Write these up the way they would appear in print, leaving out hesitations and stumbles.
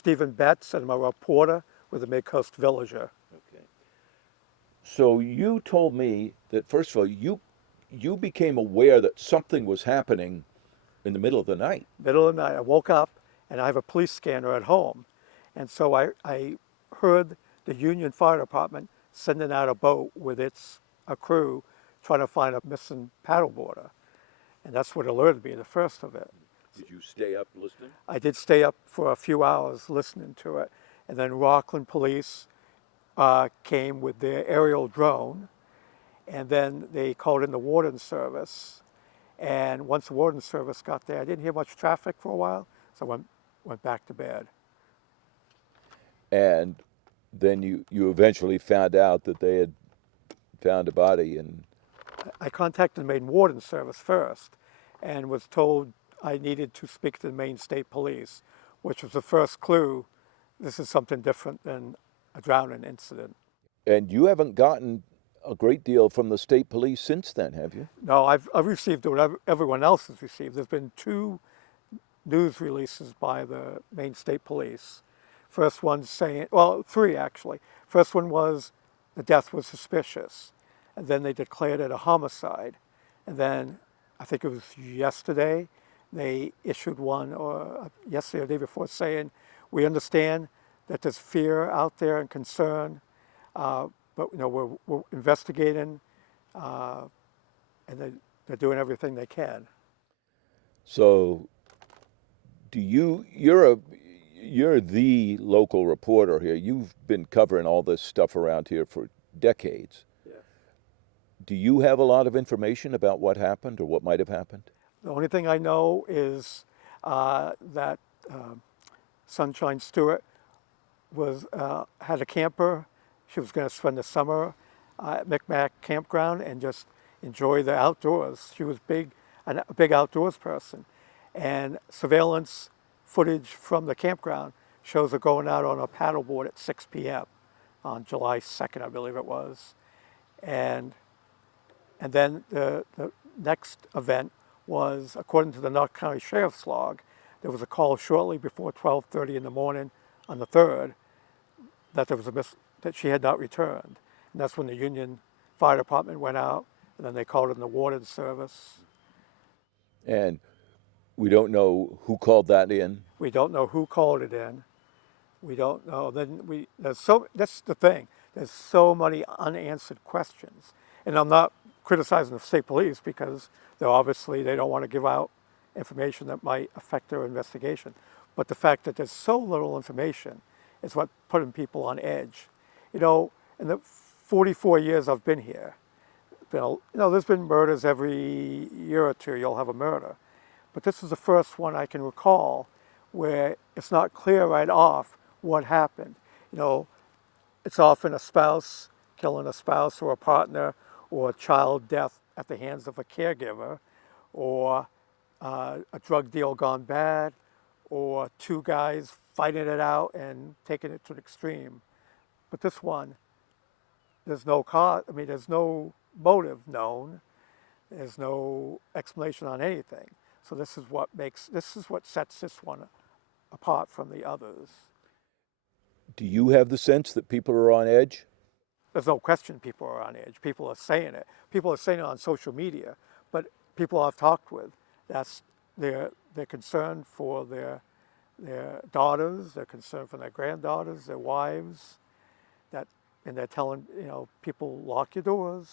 Stephen Betts, and I'm a reporter with the Midcoast Villager. Okay. So you told me that first of all, you became aware that something was happening in the middle of the night. Middle of the night, I woke up and I have a police scanner at home. And so I heard the Union Fire Department sending out a boat with a crew trying to find a missing paddleboarder. And that's what alerted me, the first of it. Did you stay up listening? I did stay up for a few hours listening to it. And then Rockland Police came with their aerial drone. And then they called in the warden service. And once the warden service got there, I didn't hear much traffic for a while, so I went back to bed. And then you eventually found out that they had found a body and I contacted the Maine Warden Service first and was told I needed to speak to the Maine State Police, which was the first clue this is something different than a drowning incident. and you haven't gotten a great deal from the state police since then, have you? No, I've received what everyone else has received. There's been 2 news releases by the Maine State Police. First one saying, well, 3 actually. First one was the death was suspicious, and then they declared it a homicide. And then I think it was yesterday, they issued one, or yesterday or the day before, saying, we understand that there's fear out there and concern, but we're investigating, and they're doing everything they can. So you're the local reporter here. You've been covering all this stuff around here for decades. Yes. Do you have a lot of information about what happened or what might have happened? The only thing I know is that Sunshine Stewart had a camper. She was going to spend the summer at Micmac Campground and just enjoy the outdoors. She was a big outdoors person. And surveillance footage from the campground shows her going out on a paddleboard at 6 p.m. on July 2nd, I believe it was. And then the next event was, according to the Knox County Sheriff's log, there was a call shortly before 12:30 in the morning on the 3rd that there was that she had not returned. And that's when the Union Fire Department went out, and then they called in the warden service. And we don't know who called that in. We don't know who called it in. We don't know. That's the thing. There's so many unanswered questions. And I'm not criticizing the state police because they don't want to give out information that might affect their investigation. But the fact that there's so little information is what putting people on edge. In the 44 years I've been here, there's been murders every year or two. You'll have a murder. But this is the first one I can recall where it's not clear right off what happened. It's often a spouse killing a spouse or a partner, or a child death at the hands of a caregiver, or a drug deal gone bad, or 2 guys fighting it out and taking it to the extreme. But this one, there's no cause. There's no motive known. There's no explanation on anything. So this is what sets this one apart from the others. Do you have the sense that people are on edge? There's no question people are on edge. People are saying it. People are saying it on social media, but people I've talked with, they're concerned for their daughters, they're concerned for their granddaughters, their wives, and they're telling people, lock your doors.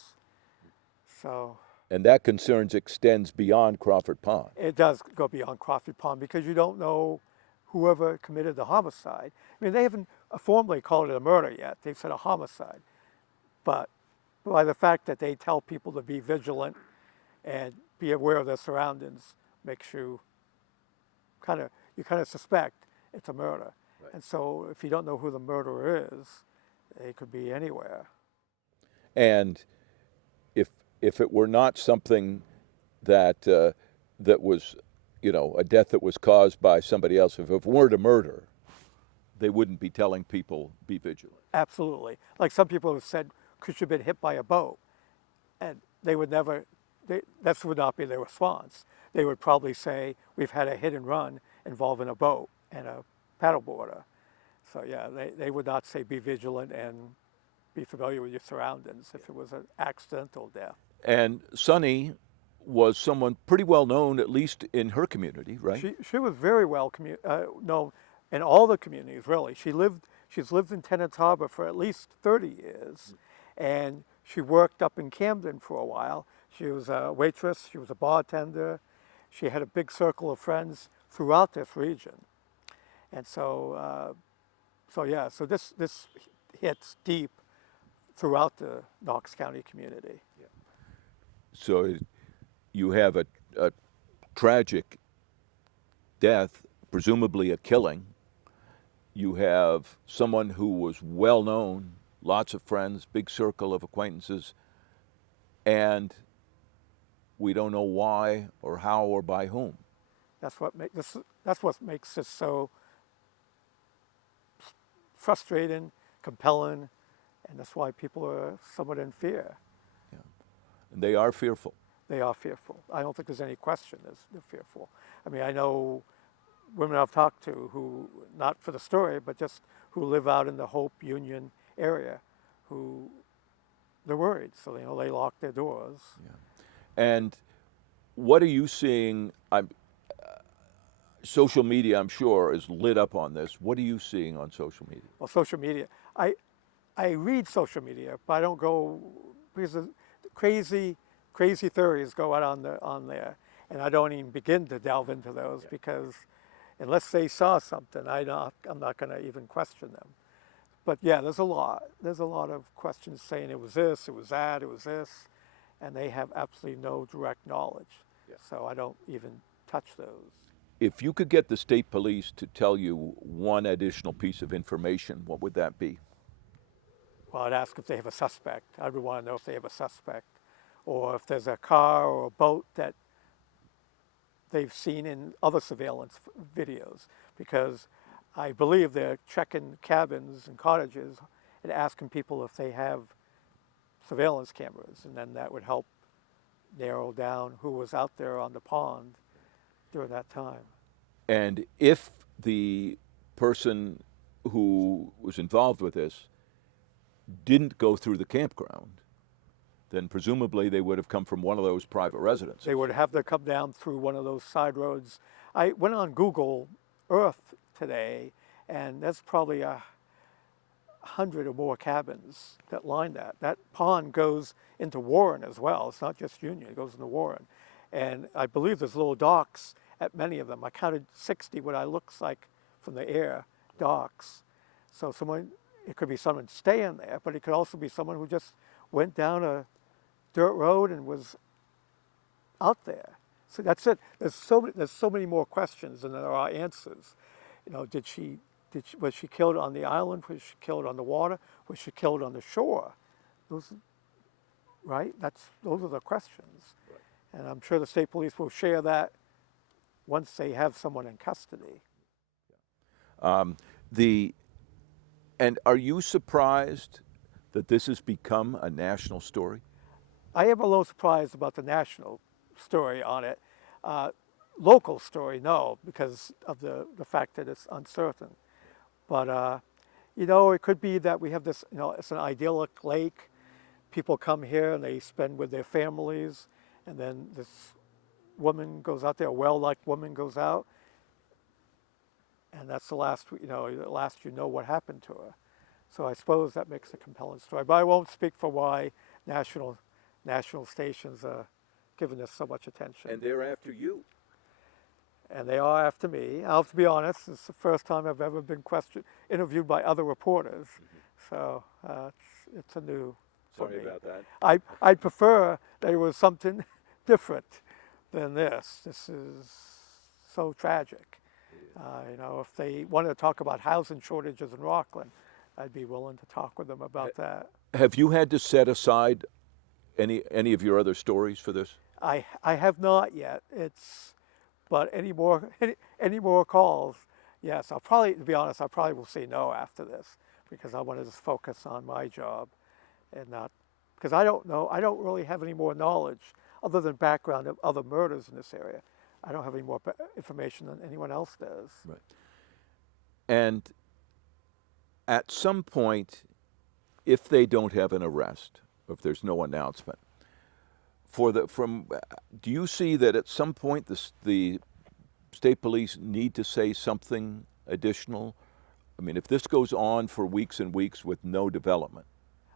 So. And that concerns extends beyond Crawford Pond. It does go beyond Crawford Pond because you don't know whoever committed the homicide. They haven't formally called it a murder yet. They've said a homicide. But by the fact that they tell people to be vigilant and be aware of their surroundings makes you kind of suspect it's a murder. Right. And so if you don't know who the murderer is, it could be anywhere. And if it were not something that was, a death that was caused by somebody else, if it weren't a murder, they wouldn't be telling people be vigilant. Absolutely. Like some people have said, could you have been hit by a boat? And they would never, that would not be their response. They would probably say, we've had a hit and run involving a boat and a paddleboarder. So yeah, they would not say be vigilant and be familiar with your surroundings if it was an accidental death. And Sunny was someone pretty well known, at least in her community, right? She was very well known in all the communities, really. She's lived in Tennant Harbor for at least 30 years, and she worked up in Camden for a while. She was a waitress, she was a bartender. She had a big circle of friends throughout this region. And so, so this hits deep throughout the Knox County community. So you have a tragic death, presumably a killing. You have someone who was well known, lots of friends, big circle of acquaintances, and we don't know why or how or by whom. That's what makes this so frustrating, compelling, and that's why people are somewhat in fear. Yeah. And they are fearful. They are fearful. I don't think there's any question they're fearful. I mean, I know women I've talked to who, not for the story, but just who live out in the Hope Union area, who they're worried. So they lock their doors. Yeah. And what are you seeing? Social media, I'm sure, is lit up on this. What are you seeing on social media? Well, social media. I read social media, but I don't go because the crazy theories go out on there, and I don't even begin to delve into those because unless they saw something, I'm not going to even question them. But yeah, there's a lot of questions saying it was this, it was that, it was this, and they have absolutely no direct knowledge. Yeah. So I don't even touch those. If you could get the state police to tell you one additional piece of information, what would that be? Well, I'd ask if they have a suspect. I would want to know if they have a suspect, or if there's a car or a boat that they've seen in other surveillance videos, because I believe they're checking cabins and cottages and asking people if they have surveillance cameras, and then that would help narrow down who was out there on the pond during that time. And if the person who was involved with this didn't go through the campground, then presumably they would have come from one of those private residences. They would have to come down through one of those side roads. I went on Google Earth today, and there's probably 100 or more cabins that line that. That pond goes into Warren as well. It's not just Union, it goes into Warren. And I believe there's little docks at many of them. I counted 60 what I looks like from the air, docks. So it could be someone staying there, but it could also be someone who just went down a dirt road and was out there. So that's it. There's so many more questions than there are answers. Was she killed on the island? Was she killed on the water? Was she killed on the shore? Those are the questions. Right. And I'm sure the state police will share that once they have someone in custody. And are you surprised that this has become a national story? I am a little surprised about the national story on it. Local story, no, because of the fact that it's uncertain. But, it could be that we have this, it's an idyllic lake. People come here and they spend with their families, and then this woman goes out there, a well-liked woman goes out, and that's the last you know what happened to her. So I suppose that makes a compelling story. But I won't speak for why national stations are giving this so much attention. And they're after you. And they are after me. I'll have to be honest, it's the first time I've ever been interviewed by other reporters. Mm-hmm. So it's a new Sorry about that. I'd prefer that it was something different than this. This is so tragic. If they wanted to talk about housing shortages in Rockland, I'd be willing to talk with them about that. Have you had to set aside any of your other stories for this? I have not yet. But any more calls, yes. To be honest, I probably will say no after this, because I want to just focus on my job and not, because I don't really have any more knowledge other than background of other murders in this area. I don't have any more information than anyone else does. Right. And at some point, if they don't have an arrest, if there's no announcement, do you see that at some point the state police need to say something additional? I mean, if this goes on for weeks and weeks with no development.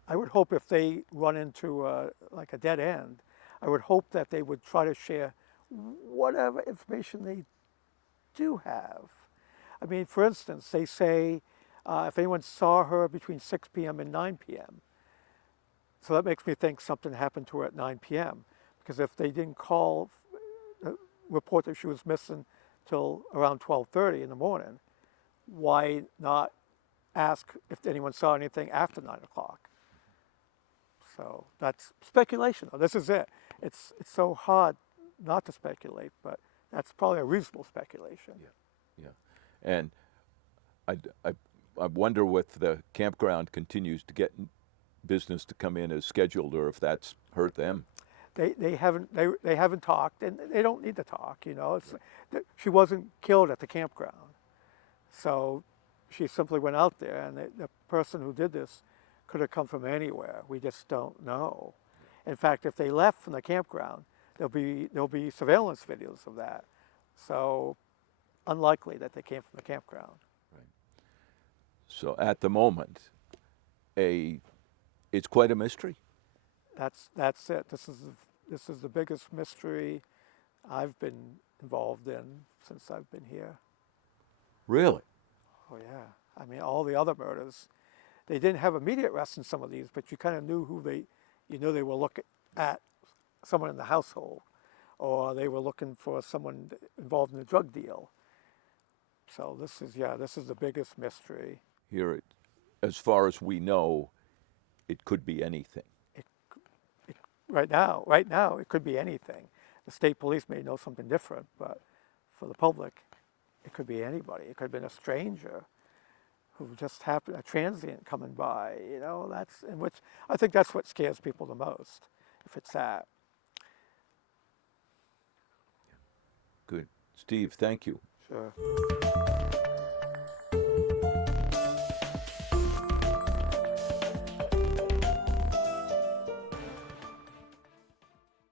I would hope if they run into like a dead end, I would hope that they would try to share whatever information they do have. I mean, for instance, they say if anyone saw her between 6 p.m. and 9 p.m. So that makes me think something happened to her at 9 p.m. Because if they didn't call, report that she was missing till around 12:30 in the morning, why not ask if anyone saw anything after 9 o'clock? So that's speculation. This is it. It's so hard not to speculate, but that's probably a reasonable speculation. Yeah, yeah. And I wonder if the campground continues to get business to come in as scheduled, or if that's hurt them. They haven't talked, and they don't need to talk. You know, she wasn't killed at the campground, so she simply went out there, and the person who did this could have come from anywhere. We just don't know. In fact, if they left from the campground, there'll be surveillance videos of that. So unlikely that they came from the campground. Right. So at the moment, it's quite a mystery. That's it. This is the biggest mystery I've been involved in since I've been here. Really? Oh yeah. I mean, all the other murders, they didn't have immediate arrests in some of these, but you kind of knew they were looking at someone in the household, or they were looking for someone involved in a drug deal. So this is the biggest mystery. Here, as far as we know, it could be anything. Right now, it could be anything. The state police may know something different, but for the public, it could be anybody. It could have been a stranger who just happened, a transient coming by. You know, I think that's what scares people the most, if it's that. Good. Steve, thank you. Sure.